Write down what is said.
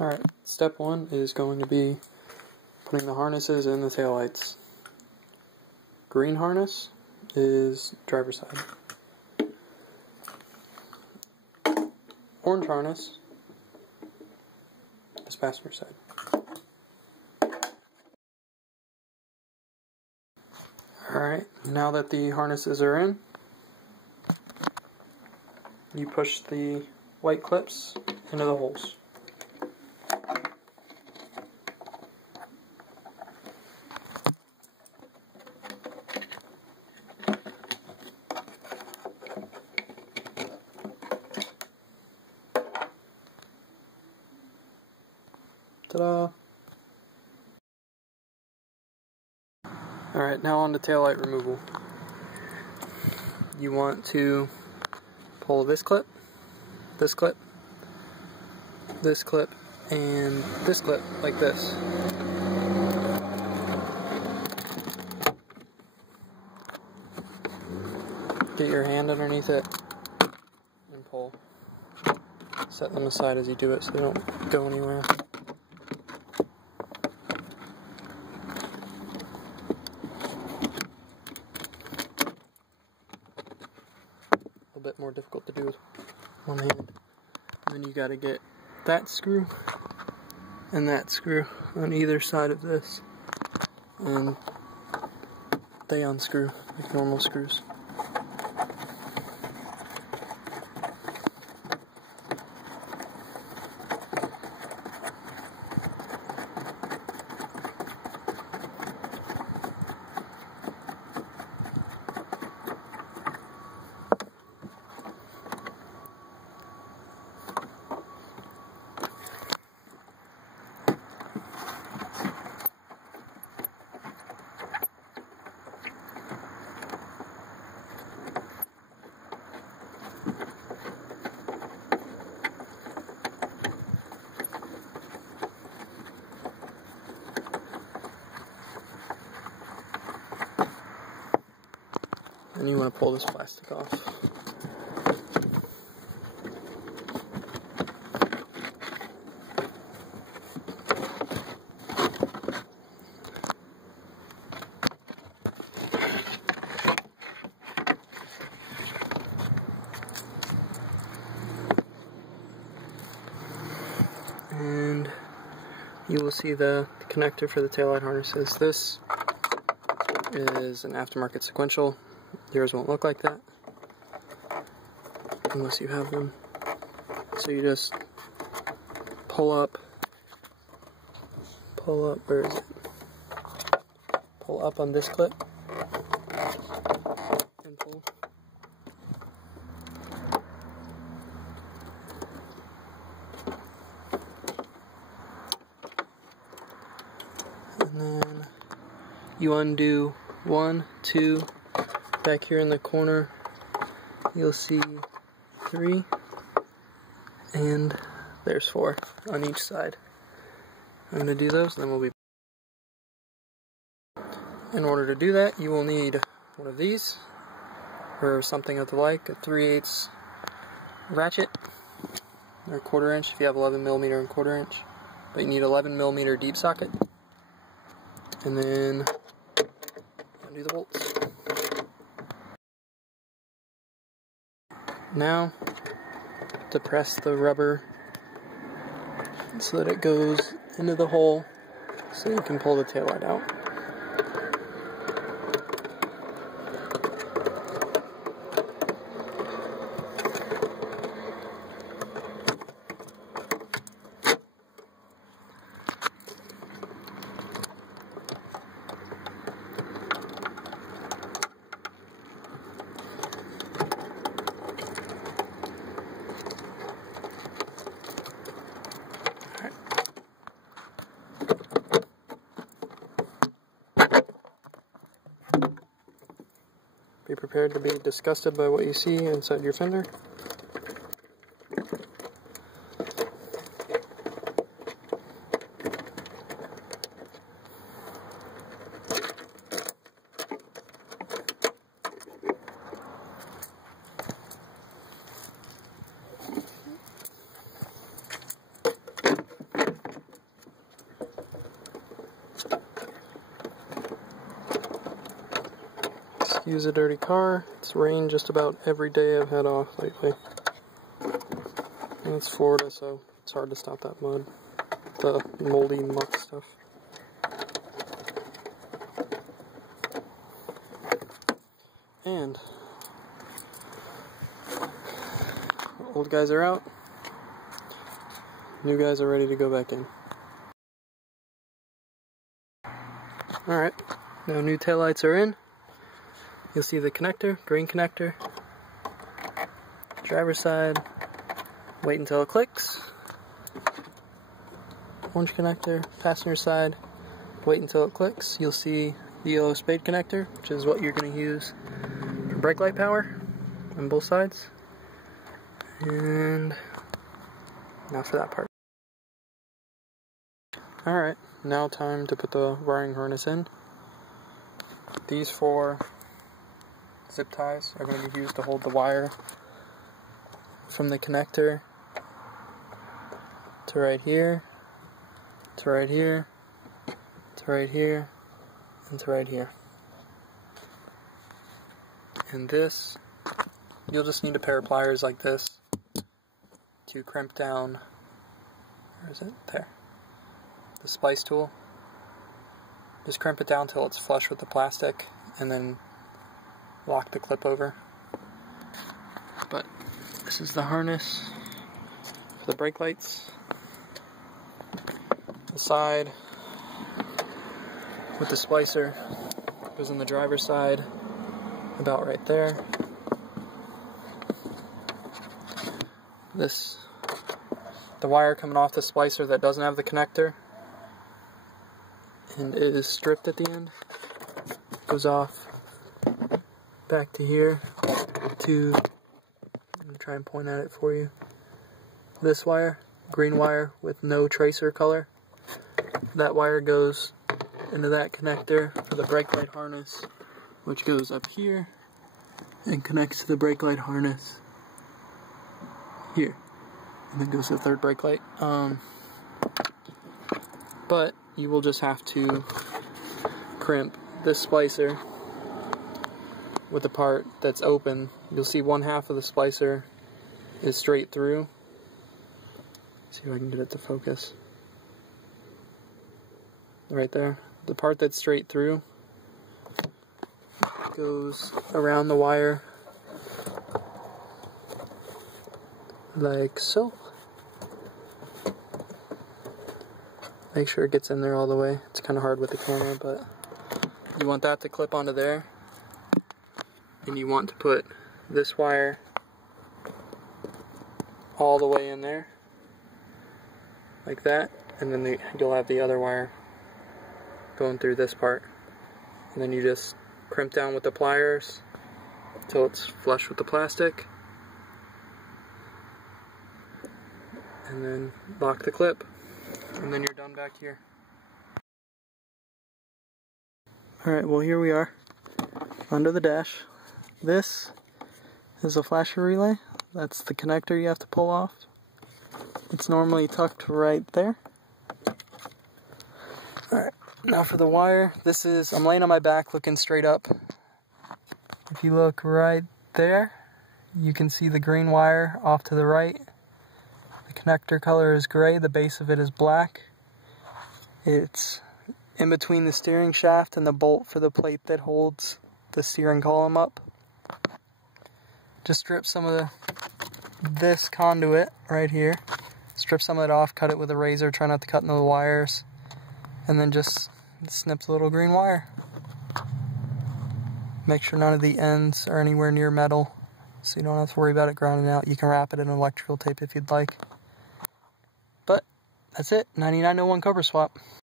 Alright, step one is going to be putting the harnesses in the taillights. Green harness is driver's side. Orange harness is passenger side. Alright, now that the harnesses are in, you push the white clips into the holes. Ta-da! Alright, now on to taillight removal. You want to pull this clip, this clip, this clip, and this clip, like this. Get your hand underneath it and pull. Set them aside as you do it so they don't go anywhere. A bit more difficult to do with one hand. And then you gotta get that screw and that screw on either side of this, and they unscrew like normal screws. And you want to pull this plastic off. And you will see the connector for the taillight harnesses. This is an aftermarket sequential. Yours won't look like that unless you have them. So you just pull up, where is it? Pull up on this clip and pull. And then you undo 1, 2, back here in the corner you'll see 3, and there's 4 on each side. I'm going to do those, then we'll be. In order to do that, you will need one of these, or something of the like, a 3/8 ratchet, or 1/4 inch if you have 11mm and 1/4 inch, but you need 11mm deep socket, and then undo the bolts. Now, depress the rubber so that it goes into the hole so you can pull the taillight out. Be prepared to be disgusted by what you see inside your fender. use a dirty car. It's rained just about every day I've had off lately. And it's Florida, so it's hard to stop that mud. The moldy muck stuff. And old guys are out. New guys are ready to go back in. Alright, now new taillights are in. You'll see the connector, green connector. Driver's side, wait until it clicks. Orange connector, passenger side, wait until it clicks. You'll see the yellow spade connector, which is what you're going to use for brake light power on both sides. And now for that part. Alright, now time to put the wiring harness in. These 4 zip ties are going to be used to hold the wire from the connector to right here, to right here, to right here, and to right here. And this, you'll just need a pair of pliers like this to crimp down, where is it? There. The splice tool. Just crimp it down till it's flush with the plastic and then lock the clip over. But this is the harness for the brake lights. The side with the splicer goes in the driver's side about right there. The wire coming off the splicer that doesn't have the connector and it is stripped at the end goes off back to here to, I'm going to try and point at it for you, this wire, green wire with no tracer color. That wire goes into that connector for the brake light harness, which goes up here and connects to the brake light harness here, and then goes to the third brake light. But you will just have to crimp this splicer with the part that's open. You'll see one half of the splicer is straight through. See if I can get it to focus. Right there. The part that's straight through goes around the wire like so. Make sure it gets in there all the way. It's kind of hard with the camera, but you want that to clip onto there. And you want to put this wire all the way in there, like that. And then you'll have the other wire going through this part. And then you just crimp down with the pliers until it's flush with the plastic. And then lock the clip. And then you're done back here. Alright, well here we are under the dash. This is a flasher relay. That's the connector you have to pull off. It's normally tucked right there. Alright, now for the wire. This is, I'm laying on my back looking straight up. If you look right there, you can see the green wire off to the right. The connector color is gray, the base of it is black. It's in between the steering shaft and the bolt for the plate that holds the steering column up. Just strip some of this conduit right here. Strip some of it off, cut it with a razor, try not to cut into the wires, and then just snip the little green wire. Make sure none of the ends are anywhere near metal, so you don't have to worry about it grounding out. You can wrap it in electrical tape if you'd like. But that's it, 9901 Cobra swap.